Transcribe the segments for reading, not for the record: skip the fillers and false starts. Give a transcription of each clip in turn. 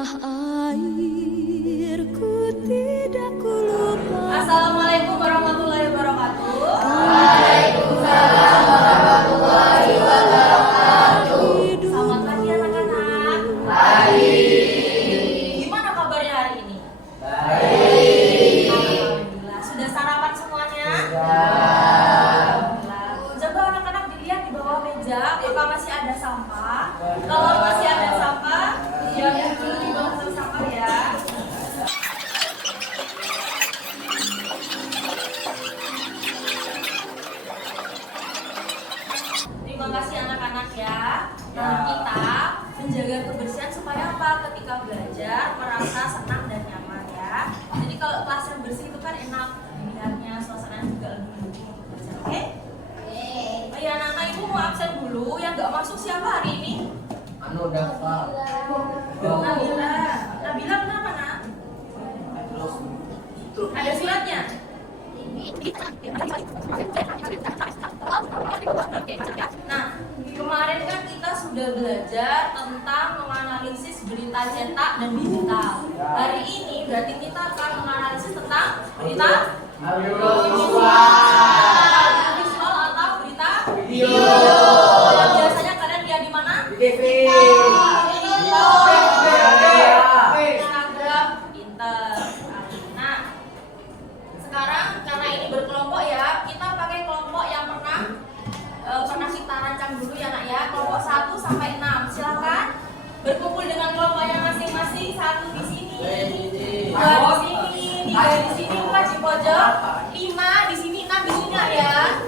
tanah airku tidak kulupa. Assalamualaikum warahmatullahi wabarakatuh. Waalaikumsalam warahmatullahi wabarakatuh. Selamat pagi anak-anak. Baik. Gimana kabarnya hari ini? Baik. Alhamdulillah. Sudah sarapan semuanya? Alhamdulillah. Coba anak-anak dilihat di bawah meja, apakah masih ada sampah? Kalau masih ada sampah, diambil dulu di bawah tong sampah ya. Terima kasih anak-anak ya. Nah, kita menjaga kebersihan supaya apa? Ketika belajar merasa senang dan nyaman ya. Jadi kalau kelas yang bersih itu kan enak dilihatnya, suasananya juga lebih mendukung untuk belajar. Oke? Oh iya, anak-anak ibu mau absen dulu. Yang nggak masuk siapa hari ini? Anu daftar. Nabila. Nabila kenapa nak? Ada suratnya? Nah, kemarin kan kita sudah belajar tentang menganalisis berita cetak dan digital. Hari ini berarti kita akan menganalisis tentang berita visual atau berita Video. yang biasanya kalian lihat di mana? TV. Instagram, Inter. Nah, sekarang karena ini berkelompok ya, kita pakai kelompok yang pernah kita rancang dulu ya nak ya, kelompok 1 sampai 6. Silakan berkumpul dengan kelompoknya masing-masing. 1 di sini, 2 di sini, 3 di sini, 4 di pojok, 5 di sini, 6 di sini nak ya.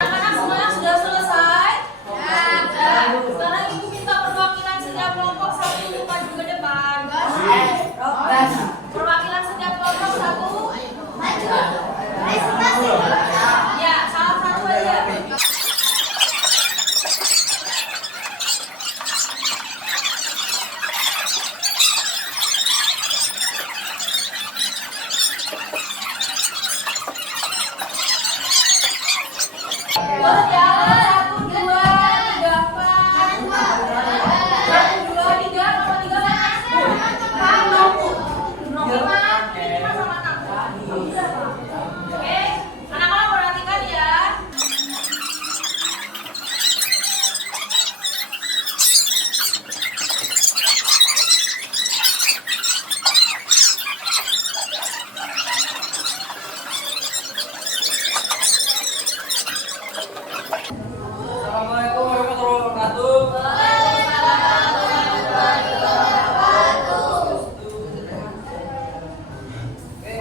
Anak-anak semuanya sudah selesai? Ya. Sekarang ibu minta perwakilan setiap kelompok satu maju ke depan. Perwakilan setiap kelompok satu. Ya, salah satu aja. Berjalan 1, 2, 3, 4. 1, 2, 3, nomor 3 mana? Nomor 5 sama 6. Oke, anak-anak perhatikan ya. Assalamualaikum warahmatullahi wabarakatuh. Oke,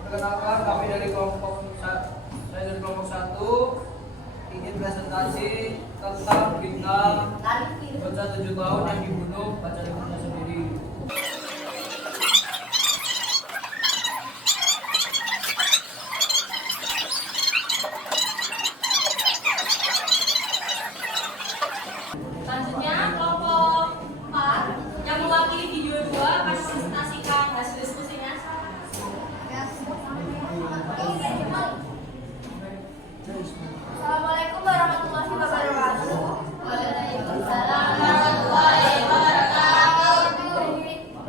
perkenalkan kami dari kelompok saya dari kelompok 1 ingin presentasi tentang bintang bocah 7 tahun yang dibunuh pacar ibunya sendiri. Selanjutnya kelompok 4 yang mewakili video 2 akan mempresentasikan hasil diskusinya. Assalamualaikum warahmatullahi wabarakatuh. Waalaikumsalam warahmatullahi wabarakatuh.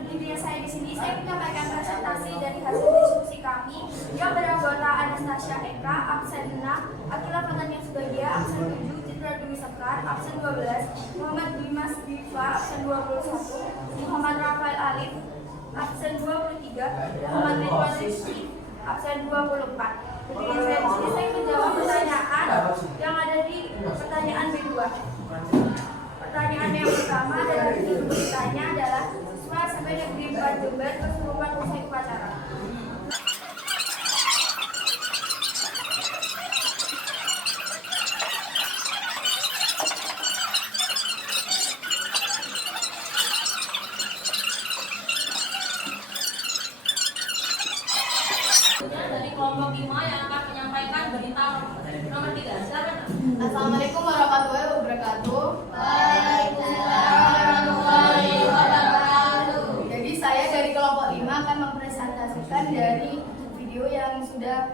Berdiri saya di sini, saya menyampaikan presentasi dari hasil diskusi kami yang beraanggota Anastasia Eka, absen 6, Akila Fatania Subagia, absen 7, Citra Dwi Sekar, absen 12, Muhammad Dimas Diva, absen 21, Muhammad Rafael Alif, absen 23, Muhammad Ridwan Rizki, absen 24. Berdiri saya di sini, saya menjawab pertanyaan yang ada di pertanyaan B2. Pertanyaan yang pertama dari beritanya adalah siswa SMP Negeri 4 Jember kesurupan usai upacara. Dari kelompok 5 yang akan menyampaikan berita nomor 3. Silakan. Assalamualaikum warahmatullahi wabarakatuh. Jadi saya dari kelompok 5 akan mempresentasikan dari video yang sudah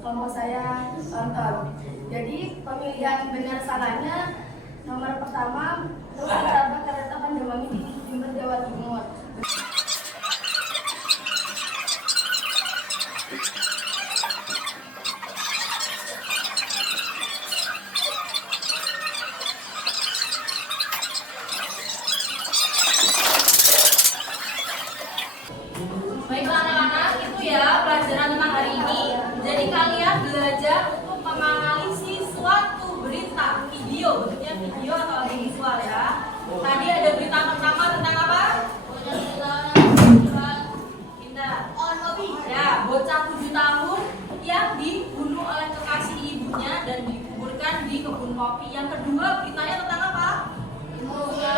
kelompok saya tonton. Jadi pemilihan benar salahnya nomor pertama untuk cabang kereta Pandewangi di Jember, Jawa Timur. Baiklah anak-anak, itu ya pelajaran tentang hari ini. Jadi kalian belajar untuk menganalisis suatu berita video, bentuknya video atau audio visual ya. Tadi ada berita pertama tentang apa? sebelum kopi. Yang kedua, beritanya tentang apa? Ya,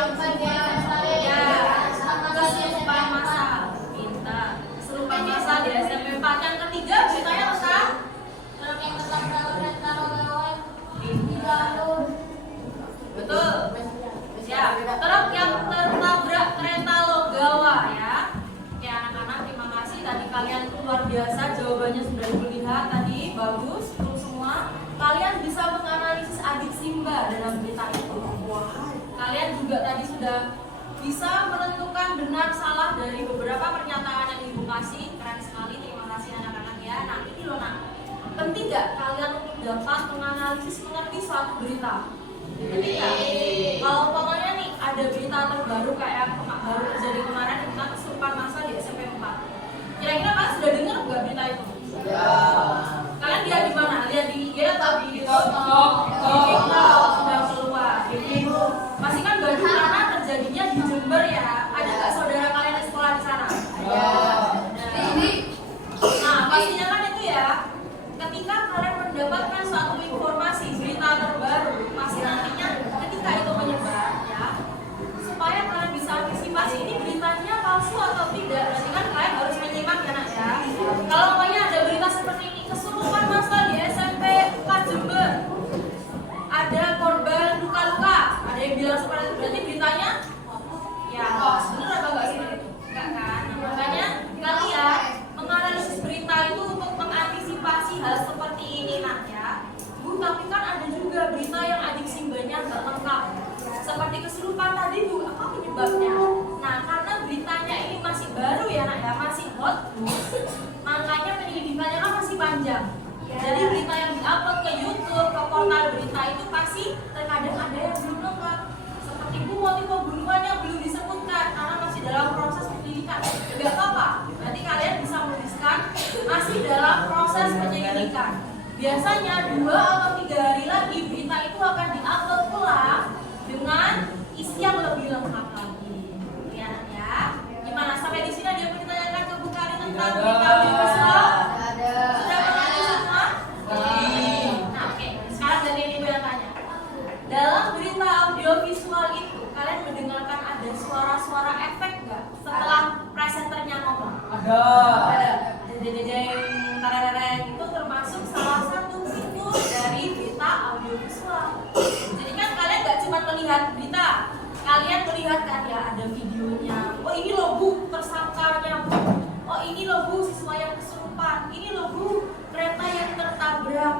kesurupan masal. Pintar. Kesurupan masal di SMP 4. Yang ketiga, beritanya tentang betul. Ya, truk yang tertabrak kereta Logawa ya. Oke anak-anak, terima kasih tadi kalian luar biasa, jawabannya sudah dilihat tadi, bagus, betul semua. Kalian bisa menganalisis adik Simba dalam berita itu. Kalian juga tadi sudah bisa menentukan benar salah dari beberapa pernyataan yang ibu kasih. Keren sekali, terima kasih anak-anak ya. Nah ini loh nak, penting gak kalian untuk dapat menganalisis mengerti suatu berita? Penting gak? Kalau pokoknya nih ada berita terbaru kayak yang baru terjadi kemarin tentang kesurupan masal di SMP 4. Kira-kira kalian sudah dengar nggak berita itu? Ya. Kalian lihat di mana? Lihat di IG atau di TikTok? Di TikTok sudah keluar. Pasti kan gaduh karena terjadinya di Jember ya. Ada nggak saudara kalian yang sekolah di sana? Nah, pastinya kan itu ya. Ketika kalian mendapatkan suatu informasi berita terbaru, pasti nantinya ketika itu menyebar ya, supaya kalian bisa antisipasi ini beritanya palsu atau tidak. Berarti kan kalian harus menyimak ya nak ya. Kalau umpamanya ada berita seperti ini, kesurupan masal di SMP 4 Jember, ada korban luka-luka, ada yang bilang seperti itu, berarti beritanya ya bener apa enggak sih itu? Enggak kan? Makanya kalian menganalisis berita itu untuk mengantisipasi hal seperti ini nak ya. Bu, tapi kan ada juga berita yang adik Simbanya nggak lengkap. Seperti kesurupan tadi Bu, apa penyebabnya? Nah, karena beritanya ini masih baru ya nak ya, masih hot news, makanya penyelidikannya kan masih panjang. Jadi berita yang diupload ke YouTube, ke portal berita itu pasti terkadang ada yang belum lengkap. Seperti Bu, motif pembunuhannya belum disebutkan karena masih dalam proses penyelidikan. Tidak apa-apa, berarti kalian bisa menuliskan masih dalam proses penyelidikan. Biasanya 2 atau 3 hari lagi berita itu akan diupload ulang dengan isi yang lebih lengkap lagi. Lihat ya. Gimana sampai di sini ada yang mau ditanyakan ke Bu Kari tentang berita audiovisual? Sudah mengerti semua? Nah, oke. Sekarang dari Ibu yang tanya. Dalam berita audiovisual itu kalian mendengarkan ada suara-suara efek nggak setelah presenternya ngomong? Ada. Dedeng, tarareng itu termasuk salah satu fitur dari berita audiovisual. Jadi kan kalian nggak cuma melihat berita, kalian melihat kan ya ada videonya. Oh ini loh Bu tersangkanya Bu. Oh ini loh Bu siswa yang kesurupan. Ini loh Bu kereta yang tertabrak.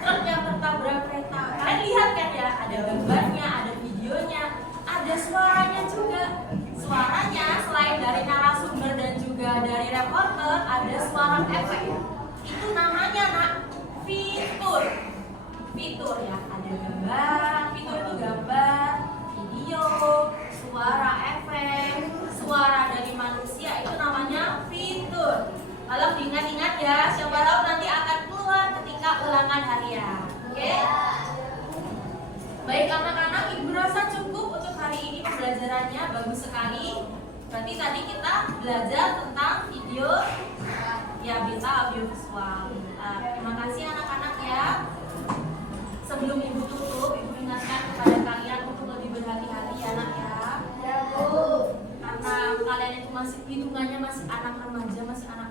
Truk yang tertabrak kereta. Kalian lihat kan ya ada gambarnya, ada videonya, ada suaranya juga. Suaranya selain dari narasumber dan juga dari reporter ada suara efek. Itu namanya nak fitur. Fitur ya, ada gambar, fitur itu gambar, video, suara efek, suara dari manusia itu namanya fitur. Kalau diingat-ingat ya, siapa tahu nanti akan keluar ketika ulangan harian. Oke? Baik anak-anak, Ibu rasa cukup untuk hari ini pembelajarannya, bagus sekali. Berarti tadi kita belajar tentang video ya berita audiovisual. Terima kasih anak-anak ya. Sebelum Ibu tutup, Ibu ingatkan kepada kalian untuk lebih berhati-hati ya nak ya. Ya Bu. Karena kalian itu masih hitungannya masih anak remaja, masih anak